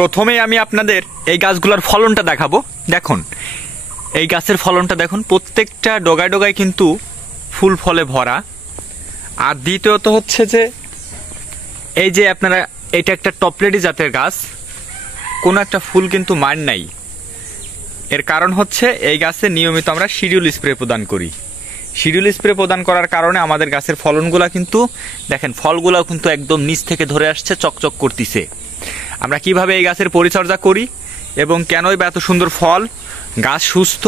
প্রথমেই আমি আপনাদের এই গাছগুলোর ফলনটা দেখাবো। দেখুন এই গাছের ফলনটা দেখুন, প্রত্যেকটা ডগায় ডগায় কিন্তু ফুল ফলে ভরা। আর দ্বিতীয়ত হচ্ছে যে এই যে আপনারা, এটা একটা টপলেডি জাতের গাছ, কোনো একটা ফুল কিন্তু মার নাই। এর কারণ হচ্ছে এই গাছে নিয়মিত আমরা শিডিউল স্প্রে প্রদান করি। শিডিউল স্প্রে প্রদান করার কারণে আমাদের গাছের ফলনগুলা কিন্তু দেখেন, ফলগুলাও কিন্তু একদম নিচ থেকে ধরে আসছে, চকচক করতেছে। আমরা কিভাবে এই গাছের পরিচর্যা করি এবং কেনই বা এত সুন্দর ফল, গাছ সুস্থ,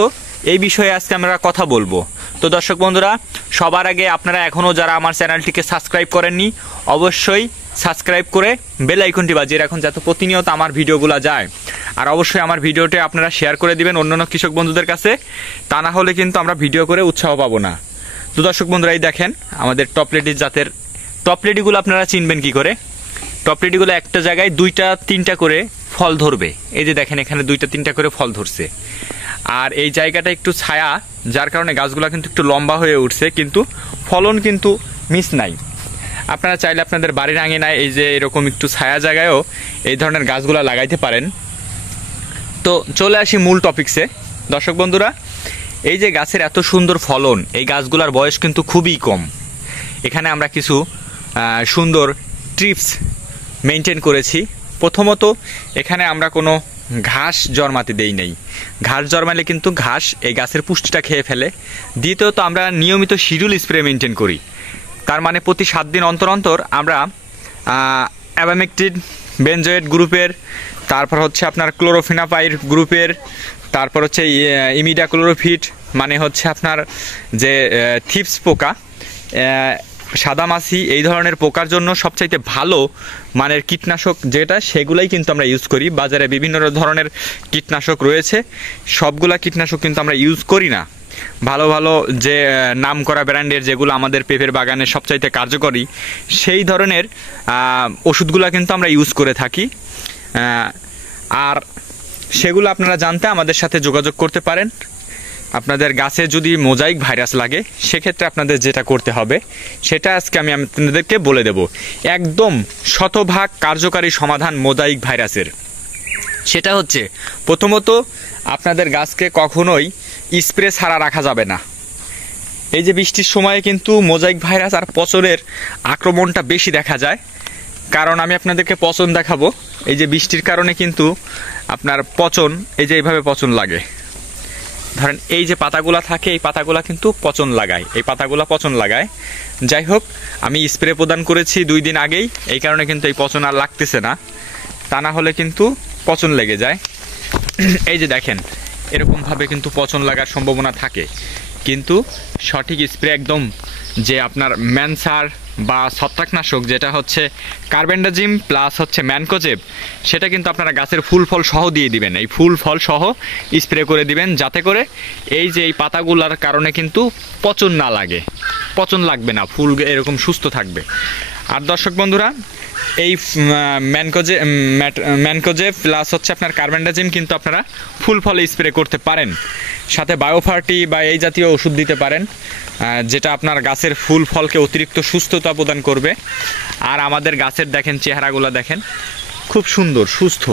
এই বিষয়ে আজকে আমরা কথা বলবো। তো দর্শক বন্ধুরা, সবার আগে আপনারা এখনও যারা আমার চ্যানেলটিকে সাবস্ক্রাইব করেননি, অবশ্যই সাবস্ক্রাইব করে বেল আইকনটি বাজিয়ে রাখুন, যাতে প্রতিনিয়ত আমার ভিডিওগুলো যায়। আর অবশ্যই আমার ভিডিওটি আপনারা শেয়ার করে দিবেন অন্যান্য কৃষক বন্ধুদের কাছে, তা না হলে কিন্তু আমরা ভিডিও করে উৎসাহ পাবো না। তো দর্শক বন্ধুরা, এই দেখেন আমাদের টপলেডি জাতের টপলেডিগুলো আপনারা চিনবেন কি করে? টপলেডিগুলো একটা জায়গায় 2-3টা করে ফল ধরবে। এই যে দেখেন এখানে 2-3টা করে ফল ধরছে। আর এই জায়গাটা একটু ছায়া, যার কারণে গাছগুলো কিন্তু একটু লম্বা হয়ে উঠছে, কিন্তু ফলন কিন্তু মিস নাই। আপনারা চাইলে আপনাদের বাড়ির আঙিনায় এই যে এরকম একটু ছায়া জায়গায়ও এই ধরনের গাছগুলো লাগাইতে পারেন। তো চলে আসি মূল টপিকসে। দর্শক বন্ধুরা, এই যে গাছের এত সুন্দর ফলন, এই গাছগুলোর বয়স কিন্তু খুবই কম। এখানে আমরা কিছু সুন্দর টিপস মেনটেন করেছি। প্রথমত, এখানে আমরা কোনো ঘাস জন্মাতে দেই নাই। ঘাস জন্মালে কিন্তু ঘাস এই গাছের পুষ্টিটা খেয়ে ফেলে। দ্বিতীয়ত, আমরা নিয়মিত শিডিউল স্প্রে মেনটেন করি। তার মানে প্রতি 7 দিন অন্তর অন্তর আমরা অ্যাবামেকটিন বেনজয়েড গ্রুপের, তারপর হচ্ছে আপনার ক্লোরোফিনাপাইর গ্রুপের, তারপর হচ্ছে ইমিডাক্লোরোফিট, মানে হচ্ছে আপনার যে থিপস পোকা, সাদামাছি, এই ধরনের পোকার জন্য সবচাইতে ভালো মানের কীটনাশক যেটা, সেগুলাই কিন্তু আমরা ইউজ করি। বাজারে বিভিন্ন ধরনের কীটনাশক রয়েছে, সবগুলা কীটনাশক কিন্তু আমরা ইউজ করি না। ভালো ভালো যে নাম করা ব্র্যান্ডের, যেগুলো আমাদের পেঁপের বাগানে সবচাইতে কার্যকরী, সেই ধরনের ওষুধগুলো কিন্তু আমরা ইউজ করে থাকি। আর সেগুলো আপনারা জানতে আমাদের সাথে যোগাযোগ করতে পারেন। আপনাদের গাছে যদি মোজাইক ভাইরাস লাগে, সেক্ষেত্রে আপনাদের যেটা করতে হবে সেটা আজকে আমি আপনাদেরকে বলে দেব। একদম শতভাগ কার্যকারী সমাধান মোজাইক ভাইরাসের। সেটা হচ্ছে, প্রথমত আপনাদের গাছকে কখনোই স্প্রে ছাড়া রাখা যাবে না। এই যে বৃষ্টির সময়ে কিন্তু মোজাইক ভাইরাস আর পচনের আক্রমণটা বেশি দেখা যায়। কারণ আমি আপনাদেরকে পচন দেখাবো। এই যে বৃষ্টির কারণে কিন্তু আপনার পচন, এই যে এইভাবে পচন লাগে। ধরেন এই যে পাতাগুলা থাকে, এই পাতাগুলা কিন্তু পচন লাগায়, এই পাতাগুলা পচন লাগায়। যাই হোক, আমি স্প্রে প্রদান করেছি 2 দিন আগেই, এই কারণে কিন্তু এই পচন আর লাগতেছে না। তা না হলে কিন্তু পচন লেগে যায়। এই যে দেখেন এরকমভাবে কিন্তু পচন লাগার সম্ভাবনা থাকে। কিন্তু সঠিক স্প্রে একদম, যে আপনার ম্যানসার বা ছত্রাকনাশক, যেটা হচ্ছে কার্বেন্ডাজিম প্লাস হচ্ছে ম্যানকোজেব, সেটা কিন্তু আপনারা গাছের ফুল ফল সহ দিয়ে দিবেন। এই ফুল ফল সহ স্প্রে করে দিবেন, যাতে করে এই যে এই পাতাগুলার কারণে কিন্তু পচন না লাগে, পচন লাগবে না, ফুল এরকম সুস্থ থাকবে। আর দর্শক বন্ধুরা, এই ম্যানকোজেব প্লাস হচ্ছে আপনার কার্বেন্ডাজিম কিন্তু আপনারা ফুল ফলে স্প্রে করতে পারেন। সাথে বায়োফার্টি বা এই জাতীয় ওষুধ দিতে পারেন, যেটা আপনার গাছের ফুল ফলকে অতিরিক্ত সুস্থতা প্রদান করবে। আর আমাদের গাছের দেখেন চেহারাগুলো দেখেন, খুব সুন্দর সুস্থ।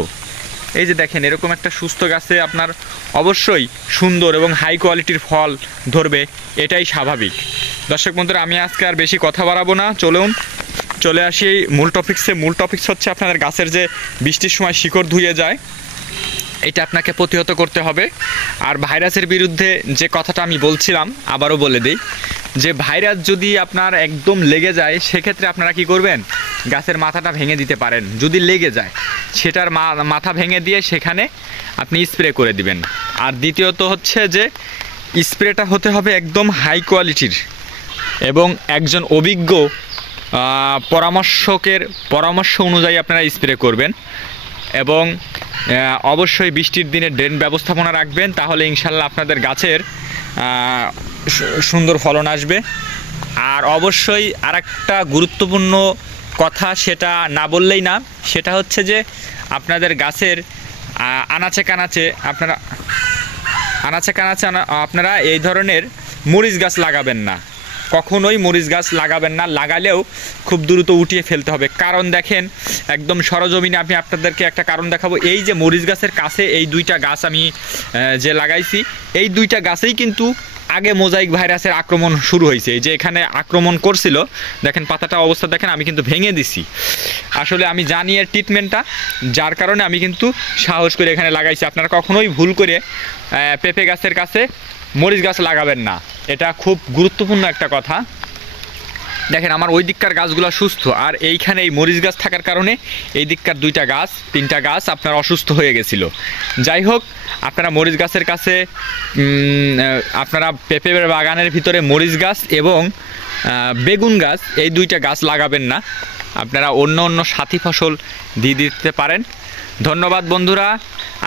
এই যে দেখেন এরকম একটা সুস্থ গাছে আপনার অবশ্যই সুন্দর এবং হাই কোয়ালিটির ফল ধরবে, এটাই স্বাভাবিক। দর্শক বন্ধুরা, আমি আজকে আর বেশি কথা বাড়াবো না, চলে আসি মূল টপিক্সে। মূল টপিক্স হচ্ছে আপনাদের গাছের যে বৃষ্টির সময় শিকড় ধুয়ে যায়, এটা আপনাকে প্রতিহত করতে হবে। আর ভাইরাসের বিরুদ্ধে যে কথাটা আমি বলছিলাম, আবারও বলে দিই, যে ভাইরাস যদি আপনার একদম লেগে যায়, সেক্ষেত্রে আপনারা কি করবেন? গাছের মাথাটা ভেঙে দিতে পারেন। যদি লেগে যায়, সেটার মাথা ভেঙে দিয়ে সেখানে আপনি স্প্রে করে দিবেন। আর দ্বিতীয়ত হচ্ছে যে স্প্রেটা হতে হবে একদম হাই কোয়ালিটির, এবং একজন অভিজ্ঞ পরামর্শকের পরামর্শ অনুযায়ী আপনারা স্প্রে করবেন। এবং অবশ্যই বৃষ্টির দিনে ড্রেন ব্যবস্থাপনা রাখবেন, তাহলে ইনশাল্লাহ আপনাদের গাছের সুন্দর ফলন আসবে। আর অবশ্যই আরেকটা গুরুত্বপূর্ণ কথা, সেটা না বললেই না, সেটা হচ্ছে যে আপনাদের গাছের আনাচে কানাচে আপনারা এই ধরনের মরিচ গাছ লাগাবেন না। কখনোই মরিচ গাছ লাগাবেন না, লাগালেও খুব দ্রুত উঠিয়ে ফেলতে হবে। কারণ দেখেন একদম সরজমিনে আমি আপনাদেরকে একটা কারণ দেখাবো। এই যে মরিচ গাছের কাছে এই দুইটা গাছ আমি যে লাগাইছি, এই দুইটা গাছেই কিন্তু আগে মোজাইক ভাইরাসের আক্রমণ শুরু হয়েছে। এই যে এখানে আক্রমণ করছিল, দেখেন পাতাটা অবস্থা দেখেন, আমি কিন্তু ভেঙে দিছি। আসলে আমি জানি এর ট্রিটমেন্টটা, যার কারণে আমি কিন্তু সাহস করে এখানে লাগাইছি। আপনারা কখনোই ভুল করে পেঁপে গাছের কাছে মরিচ গাছ লাগাবেন না, এটা খুব গুরুত্বপূর্ণ একটা কথা। দেখেন আমার ওই দিককার গাছগুলো সুস্থ, আর এইখানে এই মরিচ গাছ থাকার কারণে এই দিককার তিনটা গাছ আপনার অসুস্থ হয়ে গেছিলো। যাই হোক, আপনারা মরিচ গাছের কাছে আপনারা পেঁপে বাগানের ভিতরে মরিচ গাছ এবং বেগুন গাছ এই দুইটা গাছ লাগাবেন না, আপনারা অন্য সাথী ফসল দিয়ে দিতে পারেন। ধন্যবাদ বন্ধুরা,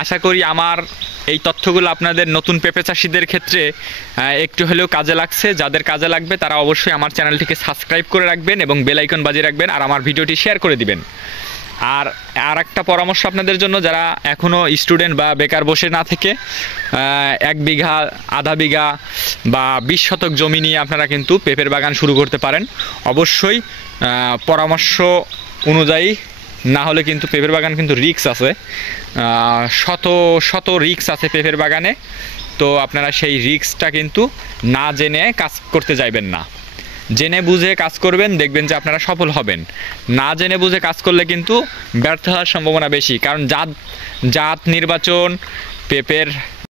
আশা করি আমার এই তথ্যগুলো আপনাদের নতুন পেঁপে চাষিদের ক্ষেত্রে একটু হলেও কাজে লাগছে। যাদের কাজে লাগবে তারা অবশ্যই আমার চ্যানেলটিকে সাবস্ক্রাইব করে রাখবেন এবং বেল আইকন বাজিয়ে রাখবেন, আর আমার ভিডিওটি শেয়ার করে দিবেন। আর একটা পরামর্শ আপনাদের জন্য, যারা এখনও স্টুডেন্ট বা বেকার বসে না থেকে 1 বিঘা, আধা বিঘা বা 20 শতক জমি নিয়ে আপনারা কিন্তু পেঁপের বাগান শুরু করতে পারেন। অবশ্যই পরামর্শ অনুযায়ী না হলে কিন্তু পেঁপের বাগান কিন্তু রিস্ক আছে, শত রিস্ক আছে পেঁপের বাগানে। তো আপনারা সেই রিস্কটা কিন্তু না জেনে কাজ করতে যাইবেন না, জেনে বুঝে কাজ করবেন, দেখবেন যে আপনারা সফল হবেন। না জেনে বুঝে কাজ করলে কিন্তু ব্যর্থ হওয়ার সম্ভাবনা বেশি, কারণ জাত নির্বাচন, পেঁপের